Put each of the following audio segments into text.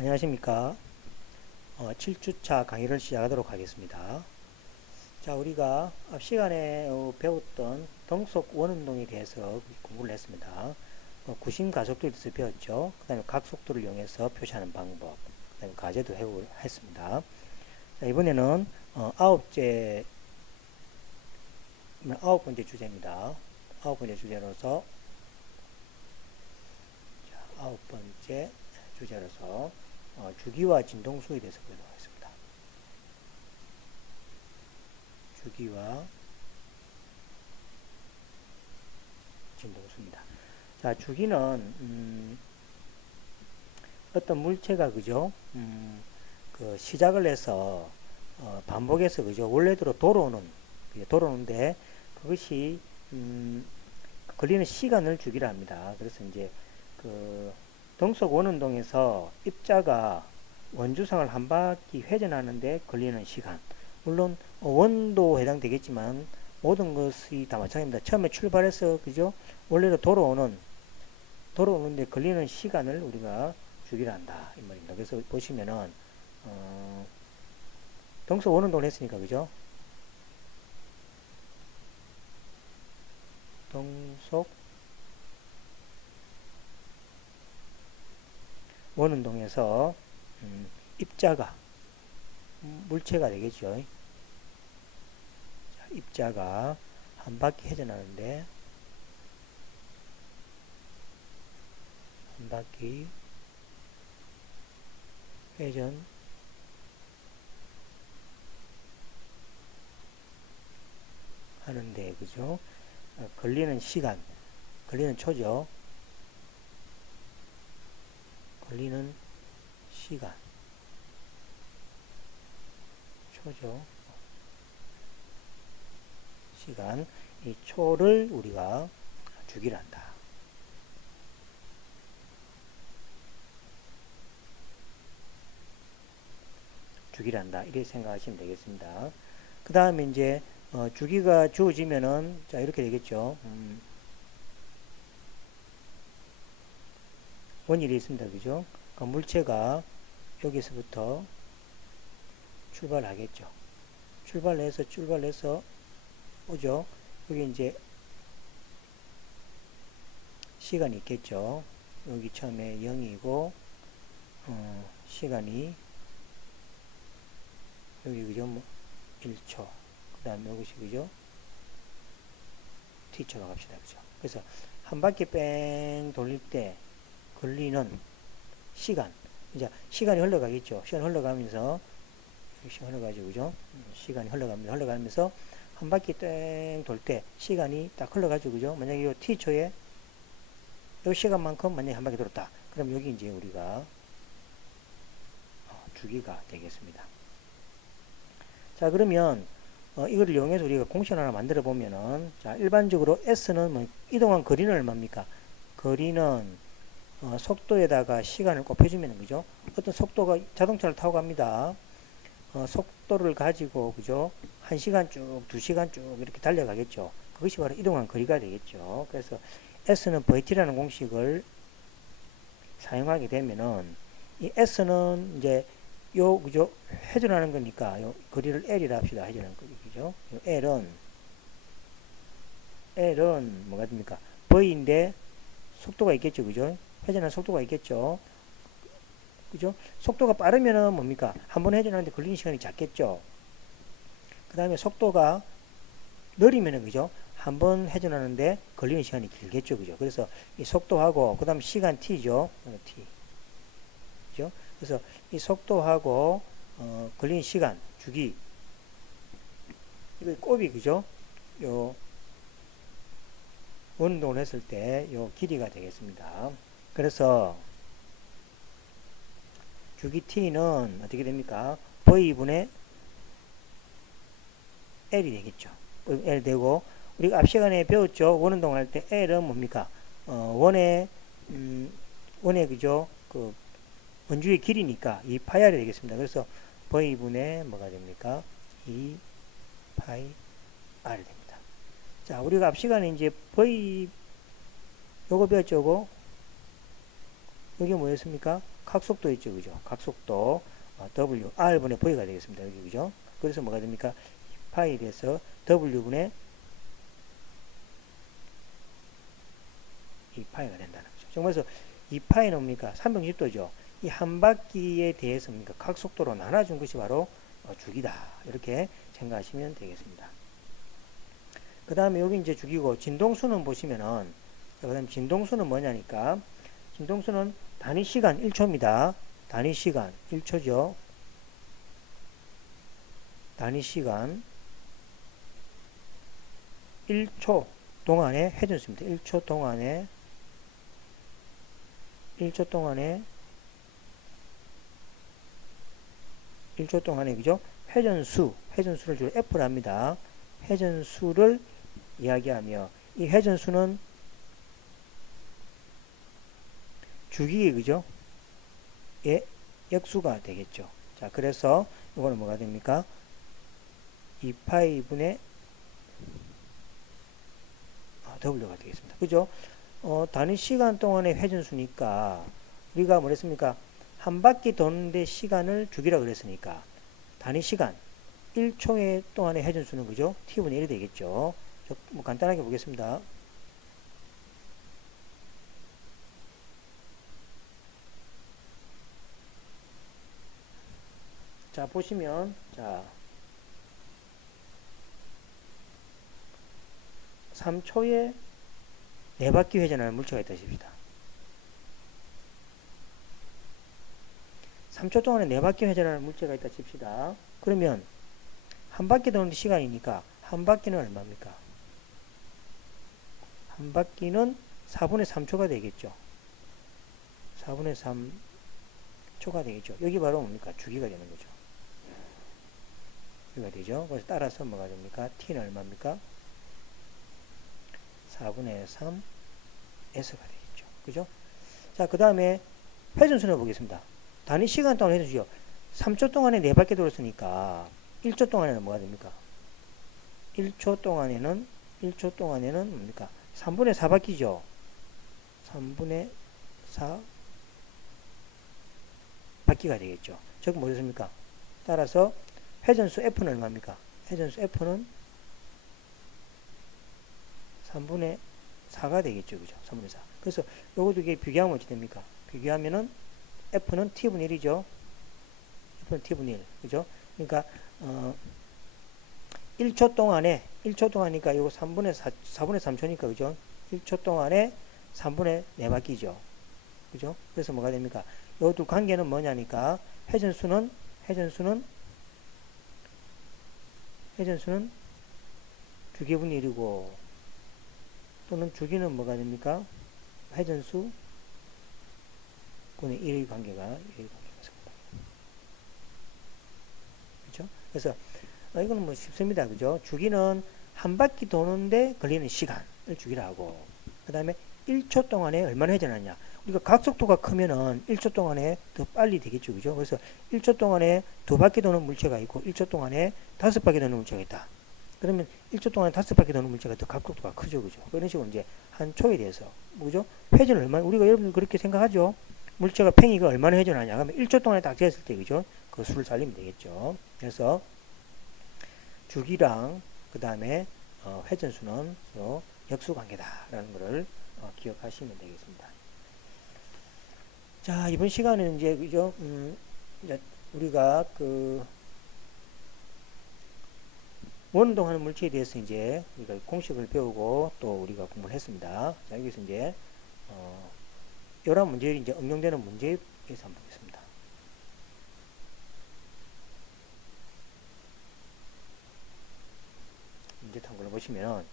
안녕하십니까. 7주차 강의를 시작하도록 하겠습니다. 자, 우리가 앞 시간에 배웠던 등속 원운동에 대해서 공부를 했습니다. 구심 가속도에 대해서 배웠죠. 그 다음에 각속도를 이용해서 표시하는 방법, 그 다음에 과제도 했습니다. 자, 이번에는 아홉 번째 주제입니다. 아홉 번째 주제로서 아홉 번째 주제로서 주기와 진동수에 대해서 보도록 하겠습니다. 주기와 진동수입니다. 자, 주기는 어떤 물체가 그죠? 그 시작을 해서 반복해서 그죠? 원래대로 돌아오는데 그것이 걸리는 시간을 주기라 합니다. 그래서 이제 그 등속 원운동에서 입자가 원주상을 한 바퀴 회전하는데 걸리는 시간. 물론 원도 해당되겠지만 모든 것이 다 마찬가지입니다. 처음에 출발해서 그죠? 원래로 돌아오는데 걸리는 시간을 우리가 주기로 한다 이 말입니다. 그래서 보시면은 등속 원운동을 했으니까 그죠? 등속 원운동에서 입자가 물체가 되겠죠. 자, 입자가 한 바퀴 회전하는데 한 바퀴 회전 하는데 그죠? 걸리는 시간, 걸리는 초죠. 걸리는 시간, 초죠. 시간, 이 초를 우리가 주기를 한다. 주기를 한다. 이렇게 생각하시면 되겠습니다. 그 다음에 이제 주기가 주어지면은 자 이렇게 되겠죠. 원일이 있습니다. 그죠? 그 물체가 여기서부터 출발하겠죠. 출발해서 오죠. 여기 이제 시간이 있겠죠. 여기 처음에 0이고 시간이 여기 그죠? 뭐 1초. 그 다음에 여기서 그죠? t초로 갑시다. 그죠? 그래서 한 바퀴 뺑 돌릴 때 걸리는 시간. 이제 시간이 흘러가겠죠. 시간이 흘러가면서 시간이 흘러가죠. 그죠? 시간이 흘러가면서 한 바퀴 땡 돌 때 시간이 딱 흘러가죠. 그죠? 만약에 이 t초에 이 시간만큼 만약에 한 바퀴 돌았다. 그럼 여기 이제 우리가 주기가 되겠습니다. 자, 그러면 이걸 이용해서 우리가 공식 하나 만들어 보면은 자, 일반적으로 S는 뭐 이동한 거리는 얼마입니까? 거리는 속도에다가 시간을 곱해주면 그죠? 어떤 속도가 자동차를 타고 갑니다. 속도를 가지고 그죠? 1시간 쭉, 2시간 쭉 이렇게 달려가겠죠. 그것이 바로 이동한 거리가 되겠죠. 그래서 S는 VT라는 공식을 사용하게 되면은 이 S는 이제 요 그죠? 회전하는 거니까 요 거리를 L이라 합시다. 회전하는 거리 그죠? 요 L은 뭐가 됩니까? V인데 속도가 있겠죠. 그죠? 회전하는 속도가 있겠죠. 그죠? 속도가 빠르면은 뭡니까? 한 번 회전하는데 걸리는 시간이 작겠죠. 그 다음에 속도가 느리면은 그죠? 한 번 회전하는데 걸리는 시간이 길겠죠. 그죠? 그래서 이 속도하고 그 다음 시간 t죠. t. 그죠? 그래서 이 속도하고 걸리는 시간 주기 이거 곱이 그죠? 요 원운동을 했을 때 요 길이가 되겠습니다. 그래서 주기 t는 어떻게 됩니까? v분의 l이 되겠죠. L 되고 우리가 앞 시간에 배웠죠. 원운동 할 때 L은 뭡니까? 원의 그죠? 그 원주의 길이니까 2파이R이 되겠습니다. 그래서 V분의 뭐가 됩니까? 2파이 R이 됩니다. 자, 우리가 앞 시간에 이제 V 요거 배웠죠. 여기 뭐였습니까? 각속도 있죠, 그죠? 각속도 W, R분의 V가 되겠습니다. 여기, 그죠? 그래서 뭐가 됩니까? 파이에 대해서 W분의 2파이가 된다는 거죠. 그래서 2파이는 뭡니까? 360도죠. 이 한 바퀴에 대해서 뭡니까? 각속도로 나눠준 것이 바로 주기다. 이렇게 생각하시면 되겠습니다. 그 다음에 여기 이제 주기고, 진동수는 보시면은, 그 다음에 진동수는 뭐냐니까, 진동수는 단위 시간 1초입니다. 단위 시간 1초죠. 단위 시간 1초 동안의 회전수입니다. 1초 동안에 1초 동안에 그죠? 회전수를 주로 F를 합니다. 회전수를 이야기하며 이 회전수는 주기의 그죠? 의 역수가 되겠죠. 자, 그래서 이거는 뭐가 됩니까? 2파이분의 W가 되겠습니다. 그죠? 단위 시간 동안의 회전수니까 우리가 뭐랬습니까? 한 바퀴 도는데 시간을 주기라 그랬으니까 단위 시간 1초 동안의 회전수는 그죠? T분의 1이 되겠죠. 뭐 간단하게 보겠습니다. 자, 보시면 자 3초에 4바퀴 회전하는 물체가 있다 칩시다. 3초 동안에 4바퀴 회전하는 물체가 있다 칩시다. 그러면 한 바퀴 도는 시간이니까 한 바퀴는 얼마입니까? 한 바퀴는 4분의 3초가 되겠죠. 4분의 3초가 되겠죠. 여기 바로 뭡니까? 주기가 되는 거죠. 주기가 되죠. 그래서 따라서 뭐가 됩니까? T는 얼마입니까? 4분의 3 S가 되겠죠. 그죠? 자, 그 다음에 회전수를 보겠습니다. 단위 시간 동안 회전수요. 3초 동안에 4바퀴 돌았으니까 1초 동안에는 뭐가 됩니까? 1초 동안에는 뭡니까? 3분의 4바퀴죠. 3분의 4 바퀴가 되겠죠. 즉 뭐였습니까? 따라서 회전수 F는 얼마입니까? 회전수 F는 3분의 4가 되겠죠. 그죠? 3분의 4. 그래서 요것도 이게 비교하면 어찌 됩니까? 비교하면은 F는 T분의 1이죠. F는 T분의 1. 그죠? 그러니까, 1초 동안이니까 요거 4분의 3초니까, 그죠? 1초 동안에 3분의 4바퀴죠. 그죠? 그래서 뭐가 됩니까? 요 두 관계는 뭐냐니까, 회전수는 주기분의 1이고, 또는 주기는 뭐가 됩니까? 회전수 분의 1의 관계가 있습니다. 그렇죠? 그래서 이거는 뭐 쉽습니다. 그죠? 주기는 한 바퀴 도는데 걸리는 시간을 주기라 하고, 그 다음에 1초 동안에 얼마나 회전하냐. 우리가 각속도가 크면은 1초 동안에 더 빨리 되겠죠. 그죠? 그래서 1초 동안에 2바퀴 도는 물체가 있고 1초 동안에 5바퀴 도는 물체가 있다. 그러면 1초 동안에 5바퀴 도는 물체가 더 각속도가 크죠. 그죠? 그런 식으로 이제 한 초에 대해서 그죠? 회전을 얼마나 우리가 여러분 그렇게 생각하죠. 물체가 팽이가 얼마나 회전하냐. 그러면 1초 동안에 딱 재었을 때 그죠? 그 수를 살리면 되겠죠. 그래서 주기랑 그 다음에 회전수는 서로 역수관계다라는 것을 기억하시면 되겠습니다. 자, 이번 시간에는 이제 그죠? 이제 우리가 그 원운동하는 물체에 대해서 이제 우리가 공식을 배우고 또 우리가 공부를 했습니다. 자, 여기서 이제 여러 문제에 이제 응용되는 문제에 대해서 한번 보겠습니다. 문제 탐구를 보시면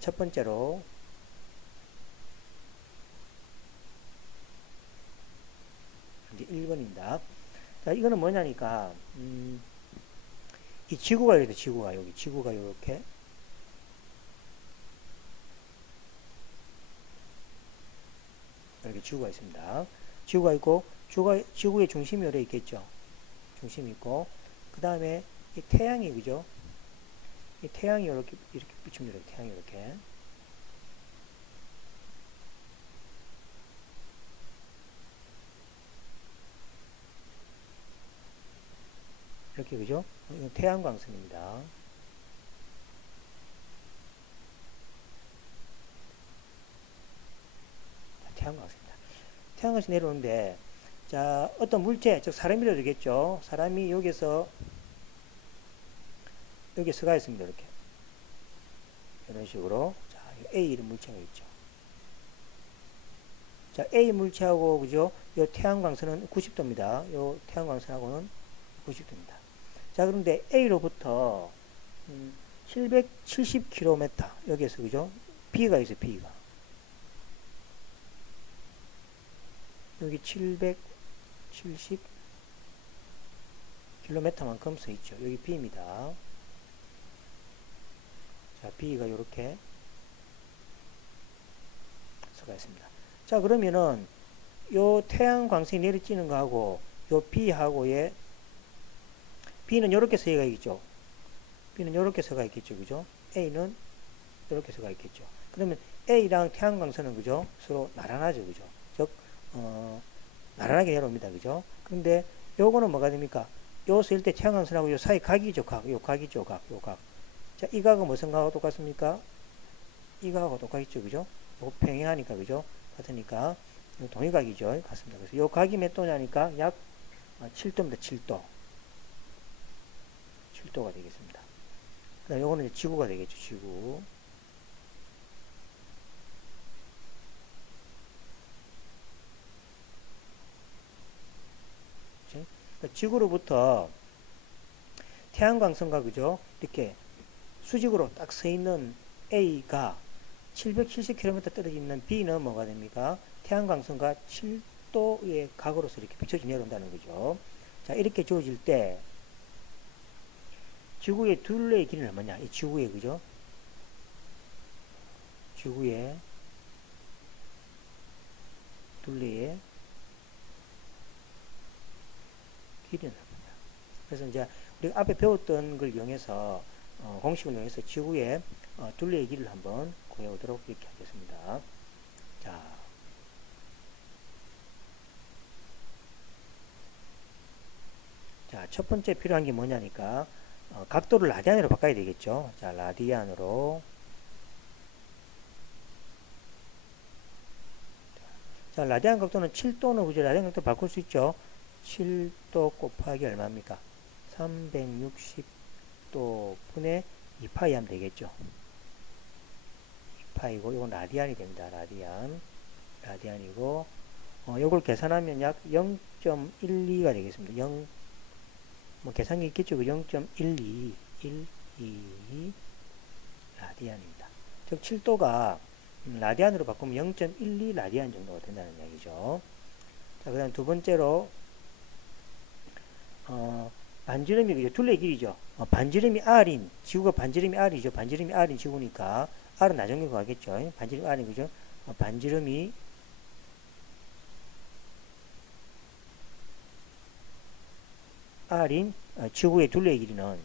첫 번째로 이제 1번입니다. 자, 이거는 뭐냐니까 이 지구가 이렇게 지구가 이렇게 지구가 있습니다. 지구가 있고 지구의 중심이 여기 있겠죠. 중심이 있고 그 다음에 이 태양이 그죠? 이 태양이 이렇게 비추면 이렇게 태양이 이렇게. 이렇게 그죠? 이건 태양광선입니다. 태양광선입니다. 태양광선이 내려오는데 자 어떤 물체 즉 사람이라도 되겠죠. 사람이 여기서 여기 서가 있습니다. 이렇게 이런 식으로 자 A 이런 물체가 있죠. 자 A 물체하고 그죠? 요 태양광선은 90도입니다. 요 태양광선하고는 90도입니다. 자 그런데 A로부터 770km 여기에서 그죠? B가 있어요. B가 여기 770km만큼 서 있죠. 여기 B입니다. 자 B가 이렇게 서가 있습니다. 자 그러면은 요 태양광선이 내리쬐는 거하고 요 B하고의 B는 이렇게 서가 있겠죠. B는 이렇게 서가 있겠죠. 그죠? A는 이렇게 서가 있겠죠. 그러면 A랑 태양광선은 그죠? 서로 나란하죠. 그죠? 즉 나란하게 내려옵니다. 그죠? 근데 요거는 뭐가 됩니까? 요 서일 때 태양광선하고 요 사이 각이죠. 각. 요 각이죠. 각. 요 각. 자, 이 각은 무슨 각하고 똑같습니까? 이 각하고 똑같죠. 그죠? 요 평행하니까 그죠? 같으니까 동일각이죠. 같습니다. 그래서 요 각이 몇 도냐니까 약 7도입니다. 7도. 7도가 되겠습니다. 그 다음 요거는 지구가 되겠죠. 지구. 그러니까 지구로부터 태양광선과 그죠? 이렇게 수직으로 딱 서 있는 A가 770km 떨어져 있는 B는 뭐가 됩니까? 태양광선과 7도의 각으로서 이렇게 비춰져 내려온다는 거죠. 자, 이렇게 주어질 때 지구의 둘레의 길이는 뭐냐? 이 지구의 그죠? 지구의 둘레의 길이는 뭐냐? 그래서 이제 우리가 앞에 배웠던 걸 이용해서 공식을 이용해서 지구의 둘레의 길이를 한번 구해오도록 이렇게 하겠습니다. 자, 첫 번째 필요한 게 뭐냐니까 각도를 라디안으로 바꿔야 되겠죠. 자, 라디안으로. 자, 라디안 각도는 7도는 그죠? 라디안 각도 바꿀 수 있죠. 7도 곱하기 얼마입니까? 360도 분의 2파이 하면 되겠죠. 2파이고, 이건 라디안이 됩니다. 라디안이고, 요걸 계산하면 약 0.12가 되겠습니다. 뭐 계산기 있겠죠. 0.12, 12 라디안입니다. 즉 7도가 라디안으로 바꾸면 0.12 라디안 정도가 된다는 이야기죠. 자, 그 다음 두 번째로 반지름이 그죠? 둘레 길이죠. 반지름이 R인 지구가 반지름이 R이죠. 반지름이 R인 지구니까 R은 나중에 가겠죠. 반지름이 R인 그죠? 반지름이 R인 지구의 둘레 길이는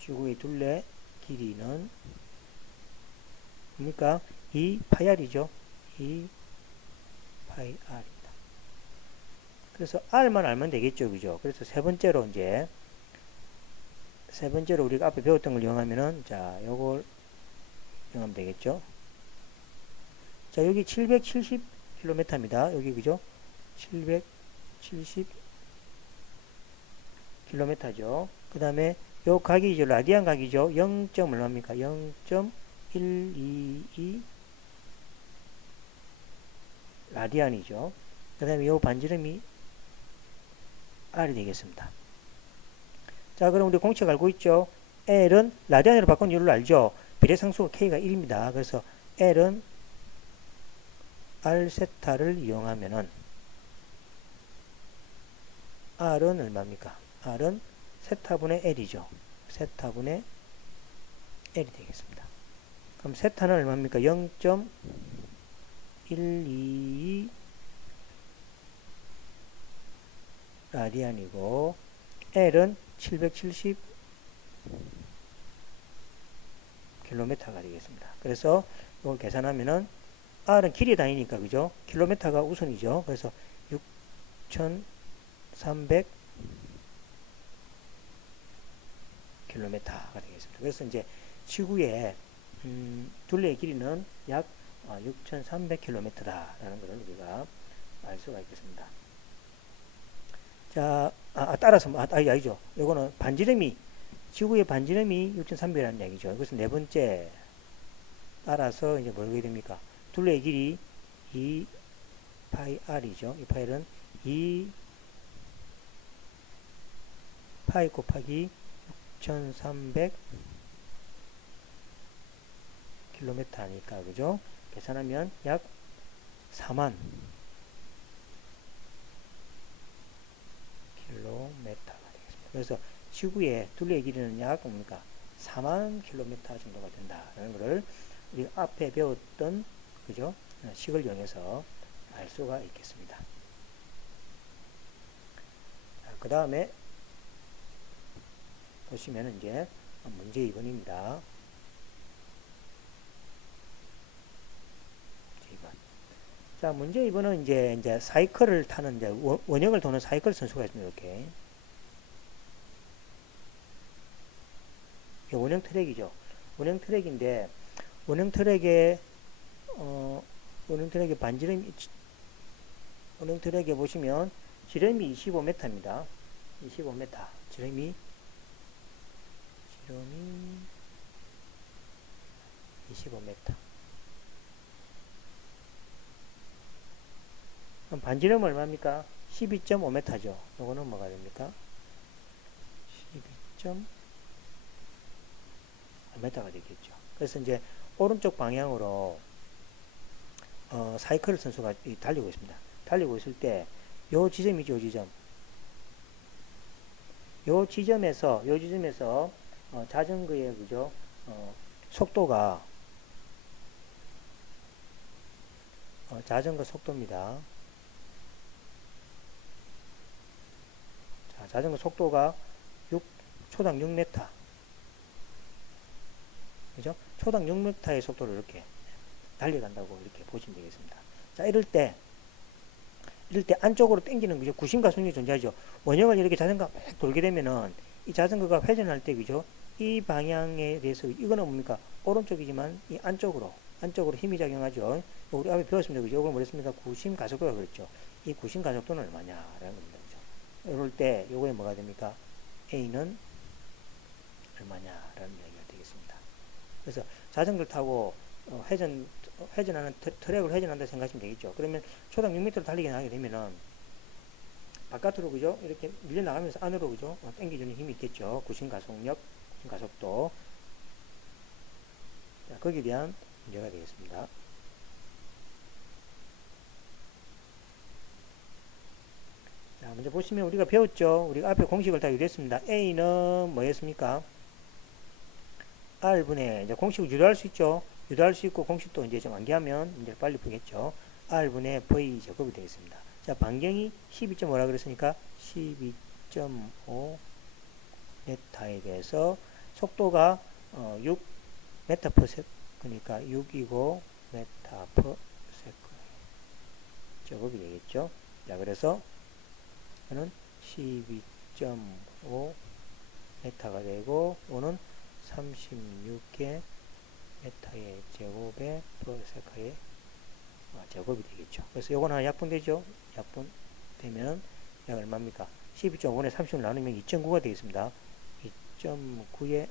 지구의 둘레 길이는 뭡니까? 2파이 R이죠. 2파이 R입니다. 그래서 R만 알면 되겠죠. 그죠? 그래서 세 번째로 우리가 앞에 배웠던 걸 이용하면은 자, 요걸 이용하면 되겠죠. 자, 여기 770km입니다. 여기 그죠? 770km죠. 그 다음에 요 각이죠. 라디안 각이죠. 0. 얼마입니까? 0.122 라디안이죠. 그 다음에 요 반지름이 R이 되겠습니다. 자, 그럼 우리 공식 알고 있죠? L은 라디안으로 바꾼 이유를 알죠? 비례상수가 K가 1입니다. 그래서 L은 R세타를 이용하면은 R은 얼마입니까? R은 세타분의 L이죠. 세타분의 L이 되겠습니다. 그럼 세타는 얼마입니까? 0.122 라디안이고 L은 770km가 되겠습니다. 그래서 이걸 계산하면은 R은 길이 다니니까, 그죠? 킬로미터가 우선이죠. 그래서 6,300 킬로미터가 되겠습니다. 그래서 이제 지구의 둘레의 길이는 약 6,300 킬로미터다라는 것을 우리가 알 수가 있겠습니다. 자, 따라서 아니죠. 이거는 반지름이 지구의 반지름이 6,300이라는 얘기죠. 그래서 네 번째 따라서 이제 뭐게 됩니까? 둘레의 길이 2 파이 r이죠. 이 파일은 2 파이 곱하기 6,300 킬로미터 하니까 그죠? 계산하면 약 4만 킬로미터가 되겠습니다. 그래서 지구의 둘레의 길이는 약 뭡니까? 4만 킬로미터 정도가 된다라는 것을 우리 앞에 배웠던 그죠? 식을 이용해서 알 수가 있겠습니다. 그 다음에 보시면 이제 문제 2번입니다. 자, 문제 2번은 이제 사이클을 타는 이제 원형을 도는 사이클 선수가 있습니다. 이렇게. 원형 트랙이죠. 원형 트랙인데 원형 트랙에 원형 트랙의 반지름이 원형 트랙에 보시면 지름이 25m입니다. 25m. 지름이 25m. 그럼 반지름은 얼마입니까? 12.5m죠. 요거는 뭐가 됩니까? 12.5m가 되겠죠. 그래서 이제 오른쪽 방향으로 사이클 선수가 달리고 있습니다. 달리고 있을 때 요 지점이죠. 요 지점에서 자전거의 그죠? 속도가 자전거 속도입니다. 자, 자전거 속도가 초당 6m. 그죠? 초당 6m의 속도를 이렇게 달려간다고 이렇게 보시면 되겠습니다. 자, 이럴 때 안쪽으로 당기는 그죠? 구심가속력이 존재하죠. 원형을 이렇게 자전거가 막 돌게 되면은 이 자전거가 회전할 때 그죠? 이 방향에 대해서 이거는 뭡니까? 오른쪽이지만 이 안쪽으로 힘이 작용하죠. 우리 앞에 배웠습니다. 그죠? 이걸 뭐랬습니까? 구심가속도가 그랬죠. 이 구심가속도는 얼마냐라는 겁니다. 그죠? 이럴 때 요거에 뭐가 됩니까? A는 얼마냐라는 이야기가 되겠습니다. 그래서 자전거를 타고 회전하는 트랙을 회전한다 생각하시면 되겠죠. 그러면 초당 6m를 달리게 나가게 되면은 바깥으로 그죠? 이렇게 밀려 나가면서 안으로 그죠? 당겨주는 힘이 있겠죠. 구심가속력, 구심가속도. 자, 거기에 대한 문제가 되겠습니다. 자, 먼저 보시면 우리가 배웠죠. 우리가 앞에 공식을 다 유도했습니다. A는 뭐였습니까? R분의 이제 공식을 유도할 수 있죠. 유도할 수 있고 공식도 이제 좀 암기하면 이제 빨리 풀겠죠. R분의 V 제곱이 되겠습니다. 자, 반경이 12.5라 그랬으니까 12.5 m에 대해서 속도가 6 m/s 그러니까 6이고 m/s 제곱이 되겠죠. 자, 그래서 이는 12.5 m가 되고 오는 36개 m의 제곱에 프로세카의 제곱이 되겠죠. 그래서 요건 하나 약분되죠. 약분되면 약 얼마입니까? 12.5에 30을 나누면 2.9가 되겠습니다. 2.9에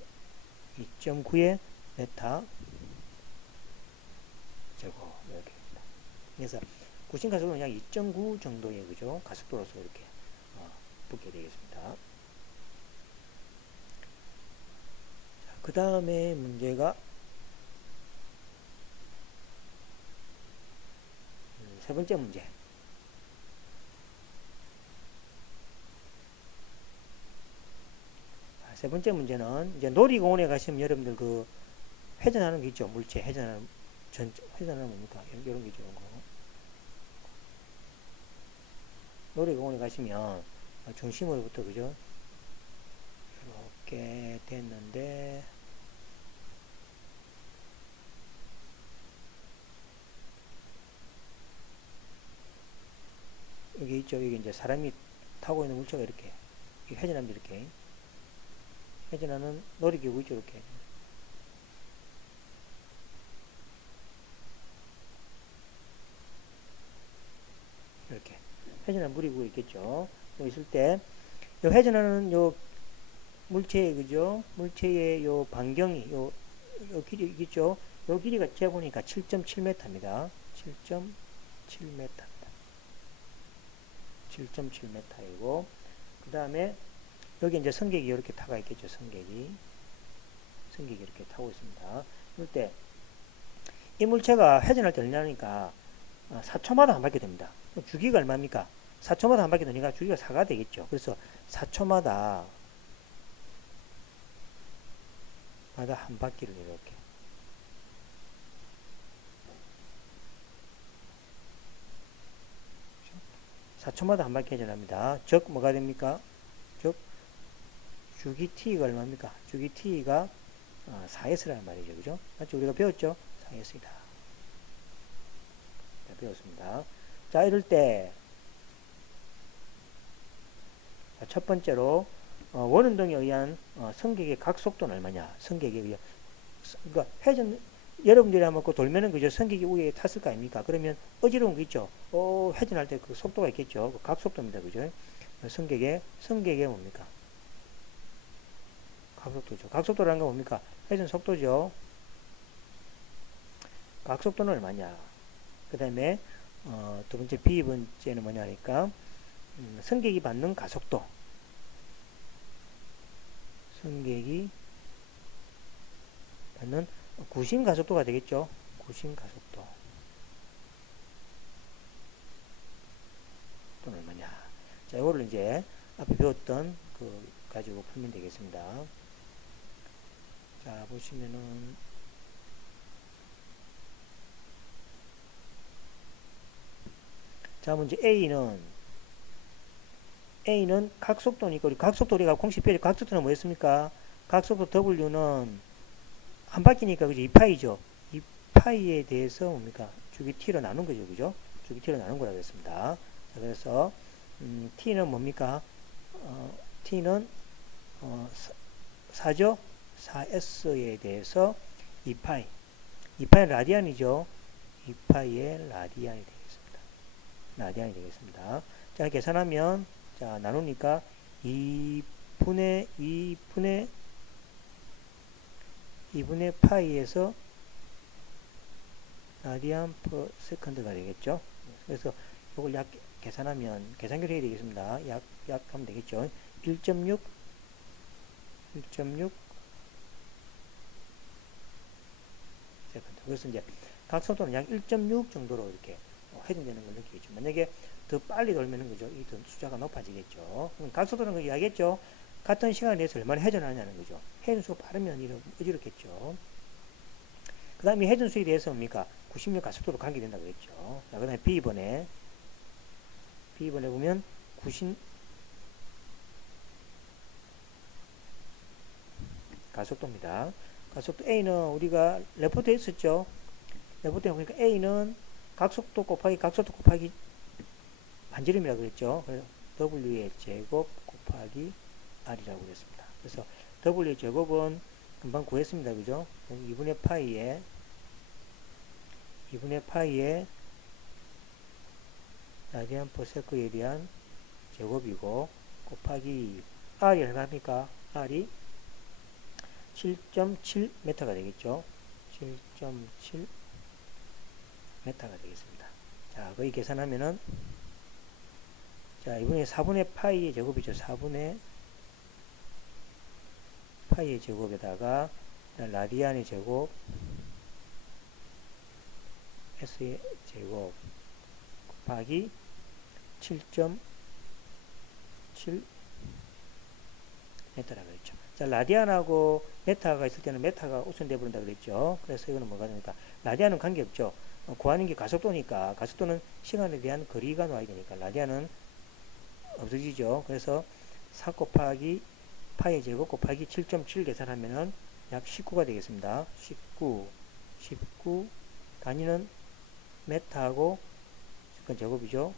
메타 제곱 이렇게 됩니다. 그래서 구심가속도는 약 2.9 정도의 그죠? 가속도로서 이렇게 붙게 되겠습니다. 그 다음에 문제가 세 번째 문제. 세 번째 문제는 이제 놀이공원에 가시면 여러분들 그 회전하는 게 있죠. 물체 회전하는 뭡니까? 이런 게 있죠. 이런 거. 놀이공원에 가시면 중심으로부터 그죠? 이렇게 됐는데 있죠. 여기 이제 사람이 타고 있는 물체가 이렇게 회전합니다. 이렇게 회전하는 놀이기구 있죠. 이렇게 이렇게 회전하는 놀이기구 있겠죠. 여기 있을 때 요 회전하는 요 물체의 그죠? 물체의 요 반경이 요 길이 있겠죠? 요 길이가 제가 보니까 7.7m입니다. 7.7m입니다. 7.7m이고 그 다음에 여기 이제 승객이 이렇게 타가 있겠죠. 승객이 이렇게 타고 있습니다. 이럴 때 이 물체가 회전할 때 얼마니까 4초마다 한 바퀴 됩니다. 주기가 얼마입니까? 4초마다 한 바퀴 도니까 주기가 4가 되겠죠. 그래서 4초마다 한 바퀴를 이렇게 4초마다 한 바퀴 회전합니다. 즉 뭐가 됩니까? 즉 주기 t가 얼마입니까? 주기 t가 4s라는 말이죠. 그죠? 맞죠? 우리가 배웠죠? 4s이다. 배웠습니다. 자, 이럴 때 첫 번째로 원운동에 의한 승객의 각속도는 얼마냐? 승객에 의한 그러니까 회전 여러분들이 한번 그 돌면은 그죠? 승객이 위에 탔을 거 아닙니까? 그러면 어지러운 거 있죠? 회전할 때 그 속도가 있겠죠? 그 각속도입니다. 그죠? 승객의 뭡니까? 각속도죠. 각속도라는 건 뭡니까? 회전 속도죠. 각속도는 얼마냐? 그 다음에 두 번째 B번째는 뭐냐 하니까 승객이 받는 가속도. 승객이 받는 구심 가속도가 되겠죠. 구심 가속도. 또는 얼마냐. 자, 이거를 이제 앞에 배웠던 그 가지고 풀면 되겠습니다. 자, 보시면은 자, 문제 A는 각속도니까 우리 각속도 우리가 공식 배열 각속도는 뭐였습니까? 각속도 W는 한 바퀴니까 그죠? 2파이죠. 2파이에 대해서 뭡니까? 주기 T로 나눈 거죠. 그죠? 주기 T로 나눈 거라고 했습니다. 자, 그래서 T는 뭡니까? T는 4죠? 4S에 대해서 2파이. 2파이는 라디안이죠. 2파이의 라디안이 되겠습니다. 라디안이 되겠습니다. 자, 계산하면 자, 나누니까 2분의 파이에서 라디안 퍼 세컨드가 되겠죠. 그래서 이걸 약 계산하면 계산기를 해야 되겠습니다. 약 하면 되겠죠. 1.6 세컨드. 그래서 이제 각속도는 약 1.6 정도로 이렇게 회전되는 걸 느끼겠죠. 만약에 더 빨리 돌면은 그죠? 이 숫자가 높아지겠죠. 그럼 각속도는 거 이야기했죠. 같은 시간에 대해서 얼마나 회전하냐는 거죠. 회전수가 빠르면 어지럽겠죠. 그 다음에 회전수에 대해서 뭡니까? 96 가속도로 관계된다고 했죠. 자, 그 다음에 B번에 보면 90 가속도입니다. 가속도 A는 우리가 레포트에 있었죠. 레포트에 보니까 A는 각속도 곱하기 반지름이라고 그랬죠. 그래서 W의 제곱 곱하기 R이라고 그랬습니다. 그래서 W의 제곱은 금방 구했습니다. 그죠? 2분의 파이에 라디안 퍼 세컨드에 대한 제곱이고 곱하기 R이 얼마입니까? R이 7.7m가 되겠죠. 7.7m가 되겠습니다. 자, 거기 계산하면은 자, 이번에 4분의 파이의 제곱이죠. 4분의 파이의 제곱에다가 라디안의 제곱 S의 제곱 곱하기 7.7 메타라고 그랬죠. 자, 라디안하고 메타가 있을 때는 메타가 우선돼 버린다 그랬죠. 그래서 이거는 뭐가 되니까 라디안은 관계없죠. 구하는 게 가속도니까 가속도는 시간에 대한 거리가 나와야 되니까 라디안은 없어지죠. 그래서 4 곱하기 파이 제곱 곱하기 7.7 계산하면은 약 19가 되겠습니다. 19 단위는 메타하고 그건 제곱이죠.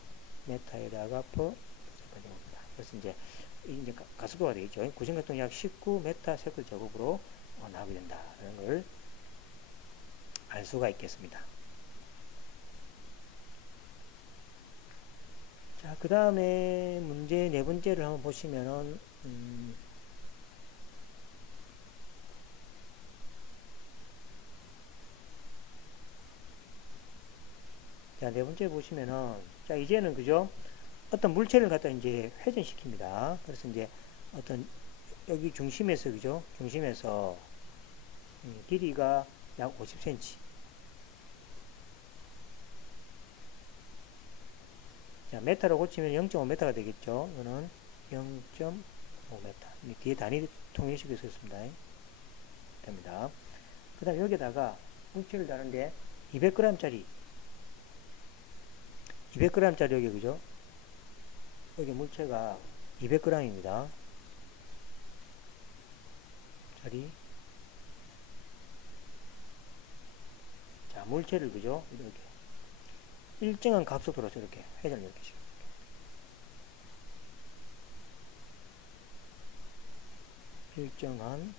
메타에다가 퍼 세컨드입니다. 그래서 이제 가속도가 되겠죠. 구심각도는 약 19 메타 세컨드 제곱으로 나오게 된다는 걸 알 수가 있겠습니다. 자, 그 다음에 문제 네 번째를 한번 보시면은, 자, 네 번째 보시면은, 자, 이제는 그죠? 어떤 물체를 갖다 이제 회전시킵니다. 그래서 이제 어떤 여기 중심에서 그죠? 중심에서 길이가 약 50cm. 자, 메타로 고치면 0.5m가 되겠죠. 이거는 0.5m. 뒤에 단위 통일식이 있었습니다. 됩니다. 그 다음 여기다가 물체를 다는데 200g짜리 200g짜리 여기 그죠? 여기 물체가 200g입니다. 짜리. 자, 물체를 그죠? 이렇게 일정한 각속도로서 이렇게 회전을 이렇게 시킵니다. 일정한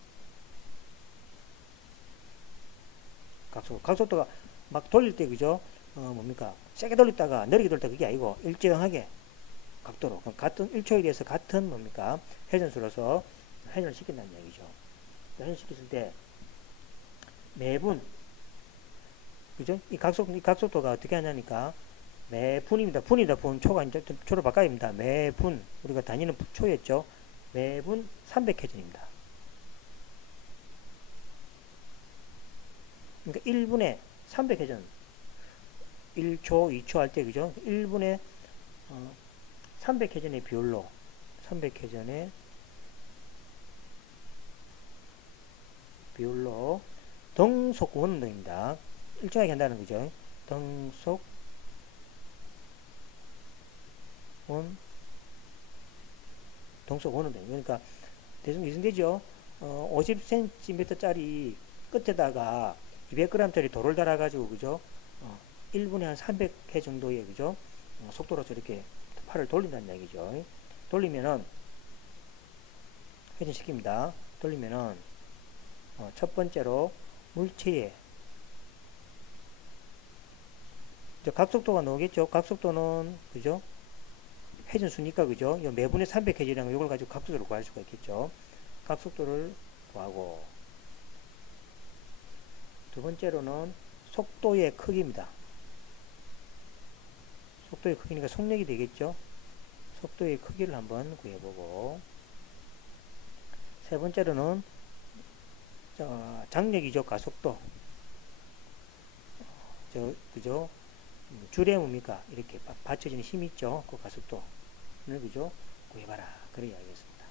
각속도가 막 돌릴 때 그죠? 뭡니까? 세게 돌렸다가 느리게 돌렸다 그게 아니고 일정하게 각도로 같은 1초에 대해서 같은 뭡니까? 회전수로서 회전을 시킨다는 얘기죠. 회전시켰을 때 매분 그죠? 이 각속도가 어떻게 하냐니까 매분입니다. 분이다 분. 초가 이제 초로 바꿔입니다. 매분 우리가 단위는 초였죠. 매분 300회전입니다. 그러니까 1분에 300회전 1초, 2초 할 때 그죠? 1분에 300회전의 비율로 300회전의 비율로 등속 원운동입니다. 일정하게 한다는 거죠. 등속 원운동. 그러니까 대충 이승되죠. 50cm짜리 끝에다가 200g짜리 돌을 달아가지고 그죠? 1분에 한 300회 정도의 그죠? 속도로서 이렇게 팔을 돌린다는 얘기죠. 돌리면은 회전시킵니다. 돌리면은 첫 번째로 물체의 각속도가 나오겠죠. 각속도는 그죠? 회전수니까 그죠? 매분의 300회전이라는 이걸 가지고 각속도를 구할 수가 있겠죠. 각속도를 구하고 두 번째로는 속도의 크기입니다. 속도의 크기니까 속력이 되겠죠. 속도의 크기를 한번 구해보고 세 번째로는 장력이죠. 가속도 그죠? 줄에 뭡니까? 이렇게 받쳐지는 힘이 있죠. 그 가속도를 그죠? 구해봐라. 그래 야겠습니다.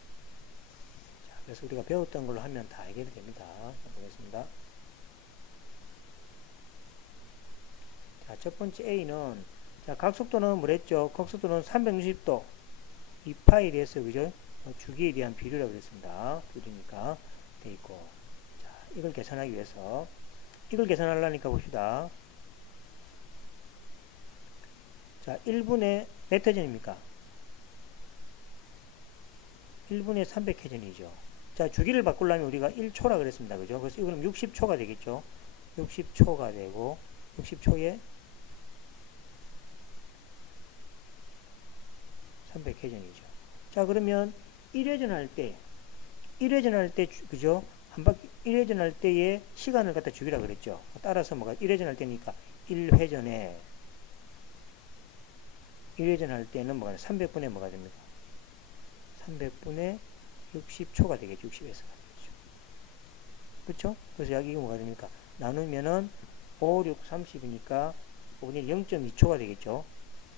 자, 그래서 우리가 배웠던 걸로 하면 다 해결이 됩니다. 보겠습니다. 자, 첫 번째 A는 자, 각속도는 뭐랬죠? 각속도는 360도 2파에 대해서 그죠? 주기에 대한 비율이라고 그랬습니다. 비율이니까 돼 있고. 자, 이걸 계산하기 위해서 이걸 계산하려니까 봅시다. 자, 1분에 몇 회전입니까? 1분에 300회전이죠. 자, 주기를 바꾸려면 우리가 1초라 그랬습니다. 그죠? 그래서 이거는 60초가 되겠죠. 60초가 되고 60초에 300회전이죠. 자, 그러면 1회전 할 때 그죠? 한 바퀴 1회전 할 때의 시간을 갖다 주기라 그랬죠. 따라서 뭐가 1회전 할 때니까 1회전에 1회전 할 때는 뭐가 300분의 뭐가 됩니까? 300분의 60초가 되겠죠. 60에서 되겠죠. 그렇죠? 그래서 여기 뭐가 됩니까? 나누면은 5, 6, 30이니까 5분의 0.2초가 되겠죠.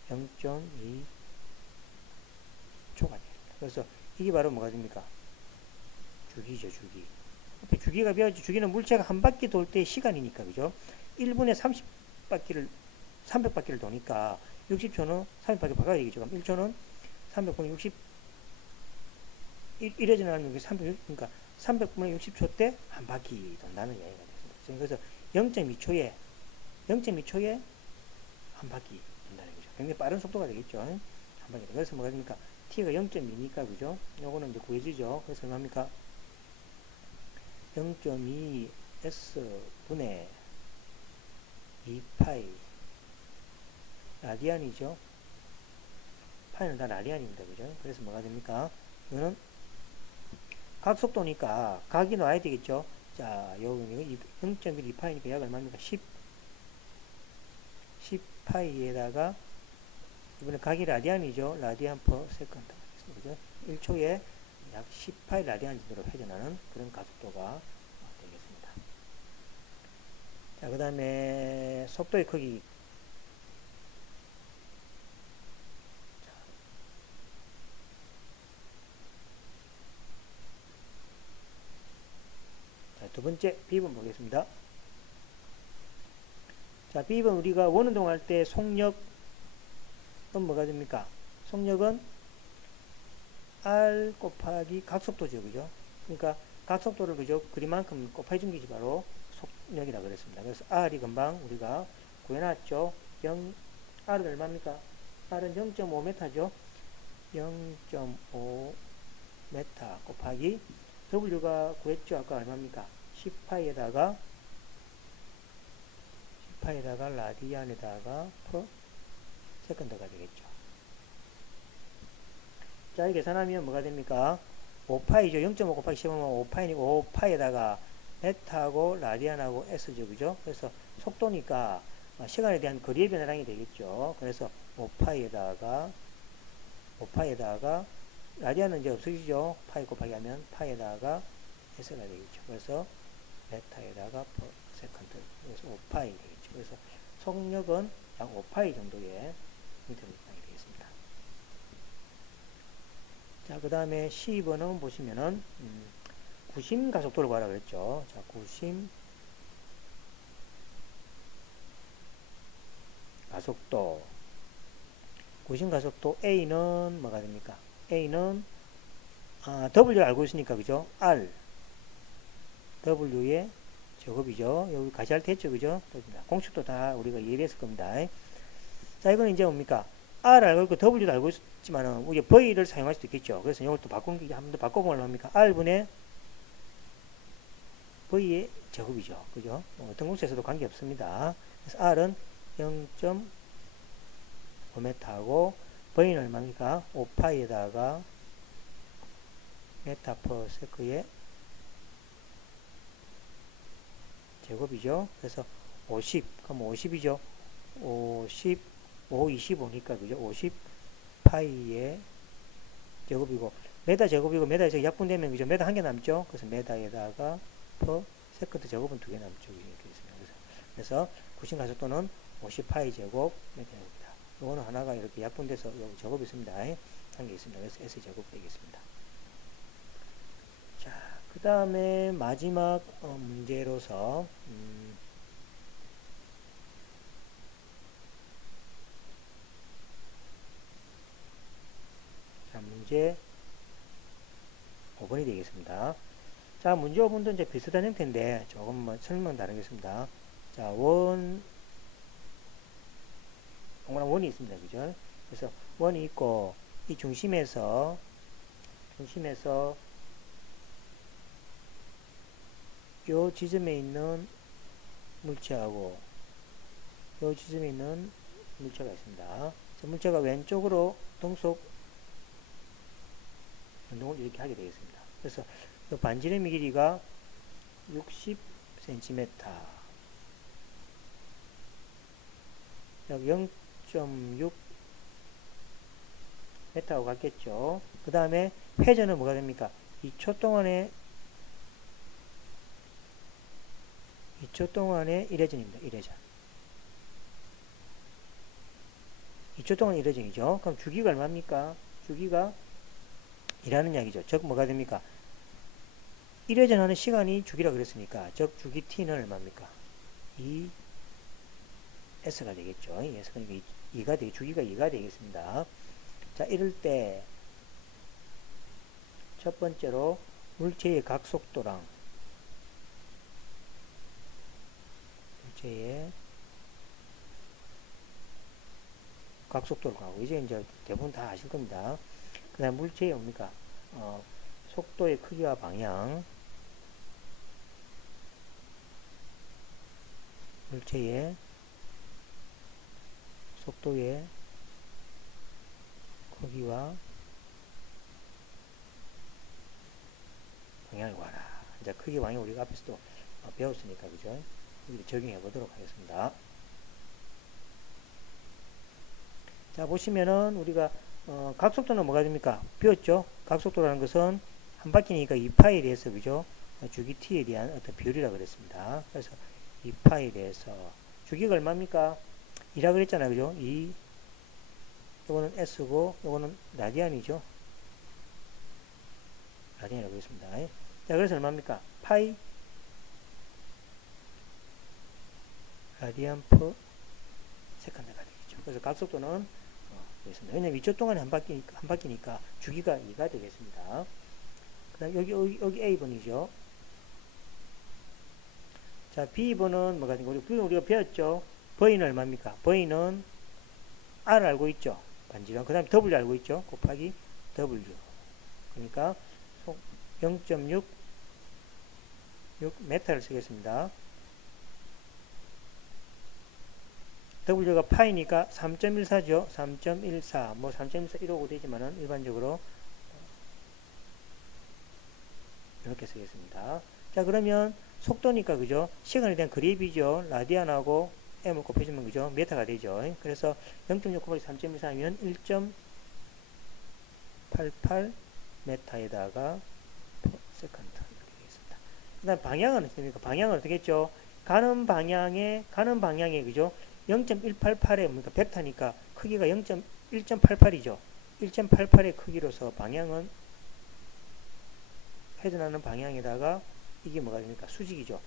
0.2 초가 됩니다. 그래서 이게 바로 뭐가 됩니까? 주기죠, 주기. 주기가 배워지 주기는 물체가 한 바퀴 돌 때 시간이니까, 그죠? 1분에 30바퀴를, 300바퀴를 도니까 60초는 300바퀴 바꿔야 되겠죠. 그럼 1초는 300분의 60, 1회전 하는 게 300, 그러니까 300분의 60초 때 한 바퀴 돈다는 얘기가 됐습니다. 그래서 0.2초에 한 바퀴 된다는 거죠. 굉장히 빠른 속도가 되겠죠. 한 방에. 그래서 뭐가 됩니까? t가 0.2니까 그죠? 요거는 이제 구해지죠. 그래서 얼마입니까? 0.2 s분의 2파이 라디안이죠. 파이는 다 라디안입니다. 그죠? 그래서 뭐가 됩니까? 이거는 각속도니까 각이 나와야 되겠죠. 자, 여기 0.1 2파이니까 약 얼마입니까? 10파이에다가 이번에 각이 라디안이죠. 라디안 퍼 세컨드. 그죠? 1초에 약 10파이 라디안 정도로 회전하는 그런 가속도가 되겠습니다. 자, 그 다음에 속도의 크기. 자, 두 번째 B번 보겠습니다. 자, B번 우리가 원운동 할 때 속력은 뭐가 됩니까? 속력은 R 곱하기 각속도죠. 그죠? 그러니까 각속도를 그죠? 그리만큼 곱해준 게 바로 속력이라 그랬습니다. 그래서 R이 금방 우리가 구해놨죠. R은 얼마입니까? R은 0.5m죠. 0.5m 곱하기 W가 구했죠. 아까 얼마입니까? 10파이에다가 라디안에다가 퍼 세컨드가 되겠죠. 자, 이 계산하면 뭐가 됩니까? 5파이죠. 0.5 곱하기 10하면 5파이니까 5파이에다가 메타하고 라디안하고 S죠. 그죠? 그래서 속도니까 시간에 대한 거리의 변화량이 되겠죠. 그래서 5파이에다가 라디안은 이제 없어지죠. 파이 곱하기 하면 파이에다가 S가 되겠죠. 그래서 메타에다가 퍼 세컨드. 그래서 5파이 되겠죠. 그래서 속력은 약 5파이 정도의 미터를 되겠습니다. 자, 그 다음에 12번은 보시면은, 구심 가속도를 구하라 그랬죠. 자, 구심 가속도. 구심 가속도 A는 뭐가 됩니까? A는, W를 알고 있으니까, 그죠? R. W의 제곱이죠. 여기 가시할 때 했죠. 그죠? 공식도 다 우리가 이해했을 겁니다. 자, 이거는 이제 뭡니까? R 알고 있고 W도 알고 있지만은 우리가 V를 사용할 수도 있겠죠. 그래서 이걸 또 한번 더 바꿔보면 뭡니까? R분의 V의 제곱이죠. 그죠? 어떤 공식에서도 관계없습니다. 그래서 R은 0.5m하고 V는 얼마입니까? 5파이에다가 메타 퍼 세크의 제곱이죠. 그래서 50, 그럼 50이죠. 50, 5, 25니까, 그죠? 50파이의 제곱이고, 메다 제곱이고, 메다 제곱 약분되면, 그죠? 메다 한 개 남죠? 그래서 메다에다가 퍼 세컨드 제곱은 두 개 남죠. 이렇게 있습니다. 그래서 구심 가속도는 50파이 제곱 메타 제곱이다. 이거는 하나가 이렇게 약분돼서 여기 제곱이 있습니다. 한 개 있습니다. 그래서 S 제곱 되겠습니다. 자, 그 다음에 마지막 문제로서 자, 문제 5번이 되겠습니다. 자, 문제 5번도 이제 비슷한 형태인데 조금 뭐 설명은 다르겠습니다. 자, 원이 있습니다. 그죠? 그래서 원이 있고 이 중심에서 요 지점에 있는 물체하고 요 지점에 있는 물체가 있습니다. 물체가 왼쪽으로 등속 운동을 이렇게 하게 되겠습니다. 그래서 이 반지름의 길이가 60cm, 약 0.6m하고 같겠죠. 그 다음에 회전은 뭐가 됩니까? 2초 동안에 1회전입니다. 1회전. 2초 동안 1회전이죠. 그럼 주기가 얼마입니까? 주기가 이라는 이야기죠. 즉 뭐가 됩니까? 1회전 하는 시간이 주기라 그랬으니까 즉 주기 t는 얼마입니까? 2s가 되겠죠. 2가 주기가 2가 되겠습니다. 자, 이럴 때 첫 번째로 물체의 각속도랑 물체의 각속도로 가고, 이제 대부분 다 아실 겁니다. 그 다음 물체의 뭡니까? 속도의 크기와 방향, 물체의 속도의 크기와 방향을 구하라. 이제 크기 방향 우리가 앞에서도 배웠으니까, 그죠? 여기 적용해 보도록 하겠습니다. 자, 보시면은 우리가 각속도는 뭐가 됩니까? 배웠죠? 각속도라는 것은 한 바퀴니까 2파에 대해서, 그죠? 주기 t에 대한 어떤 비율이라 그랬습니다. 그래서 2파에 대해서 주기가 얼마입니까? 2라 그랬잖아요, 그죠? 2, 요거는 s고 요거는 라디안이죠. 라디안이라고 했습니다. 자, 그래서 얼마입니까? 파이 라디안 퍼 세컨드가 되겠죠. 그래서 각속도는 되겠습니다. 왜냐면 2초 동안에 한 바퀴니까 주기가 2가 되겠습니다. 그 다음 여기 A번이죠. 자, B번은 뭐가 되고, 우리가 배웠죠? V는 얼마입니까? V는 R 알고 있죠? 반지름. 그 다음에 W 알고 있죠? 곱하기 W. 그러니까 0.6 6m를 쓰겠습니다. W가 파이니까 3.14죠. 3.14, 뭐 3.14 이러고 되지만은 일반적으로 이렇게 쓰겠습니다. 자, 그러면 속도니까, 그죠? 시간에 대한 그래프이죠. 라디안하고 m을 곱해주면, 그죠? 메타가 되죠. 그래서 0.6 곱하기 3.14면 1.88 메타에다가 세컨드 이렇게 되겠습니다. 그 다음 방향은 어떻습니까? 방향은 어떻게 했죠? 가는 방향에, 그죠? 0.188에 뭡니까? 벡터니까 크기가 1.88이죠. 1.88의 크기로서 방향은 헤드나는 방향에다가 이게 뭐가 됩니까? 수직이죠.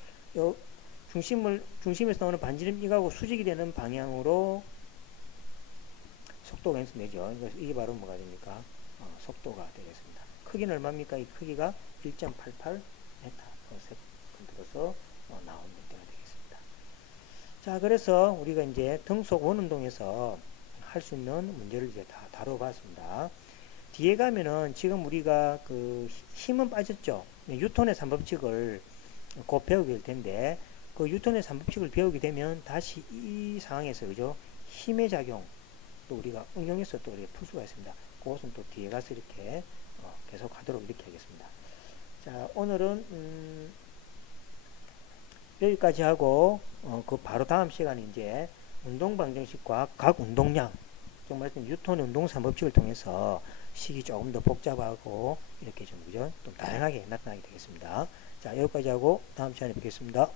중심에서 나오는 반지름 이거하고 수직이 되는 방향으로 속도가 내죠. 그래서 이게 바로 뭐가 됩니까? 속도가 되겠습니다. 크기는 얼마입니까? 이 크기가 1.88m/s로서 나오는 때가 되겠습니다. 자, 그래서 우리가 이제 등속 원운동에서 할 수 있는 문제를 이제 다 다뤄봤습니다. 뒤에 가면은 지금 우리가 그 힘은 빠졌죠. 뉴턴의 3법칙을 곧 배우게 될 텐데, 그 뉴턴의 3법칙을 배우게 되면 다시 이 상황에서, 그죠? 힘의 작용 또 우리가 응용해서 또 우리가 풀 수가 있습니다. 그것은 또 뒤에 가서 이렇게 계속 하도록 이렇게 하겠습니다. 자, 오늘은 여기까지 하고 그 바로 다음 시간에 이제 운동방정식과 각 운동량, 좀 말씀 뉴턴의 운동 3법칙을 통해서 식이 조금 더 복잡하고 이렇게 좀, 그죠? 좀 다양하게 나타나게 되겠습니다. 자, 여기까지 하고 다음 시간에 뵙겠습니다.